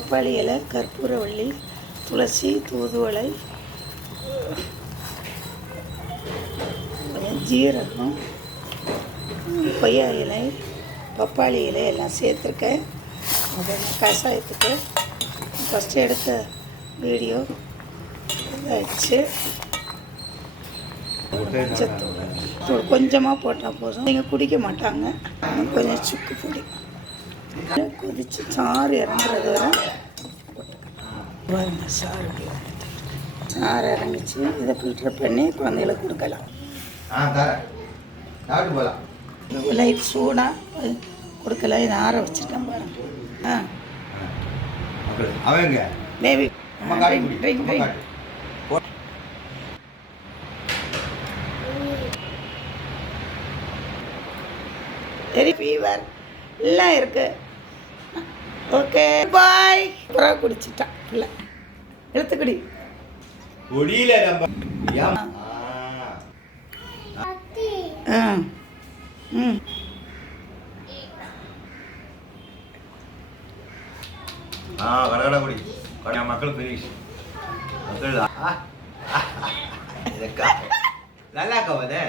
பப்பாளி இலை, கற்பூரவள்ளி, துளசி, தூதுவளை, கொஞ்சம் ஜீரகம், கொய்யா இலை, பப்பாளி இலை எல்லாம் சேர்த்துருக்கேன். அதை கஷாயத்துக்கு ஃபஸ்ட்டு எடுத்த வீடியோ இதாகிடுச்சு. தூள் கொஞ்சமாக போட்டால் போதும், நீங்கள் குடிக்க மாட்டாங்க. கொஞ்சம் சுக்கு பொடி கொதிச்சு சாறு இறங்குறது வரை போட்டுக்கலாம். சாறு இறங்கிச்சு. இதை ஃபில்டர் பண்ணி குழந்தைகளுக்கு கொடுக்கலாம். லைட் சூடாக கொடுக்கலாம். இதை ஆற வச்சுட்டேன் பாருங்க. பேபி வெரி ஃபீவர் எல்லாம் இருக்கு. Okay bye. அப்புறம் குடிச்சிட்டான். இல்லை எழுத்துக்குடி கடகடகுடி மக்கள் பெரிய மக்கள் நல்லா இருக்கா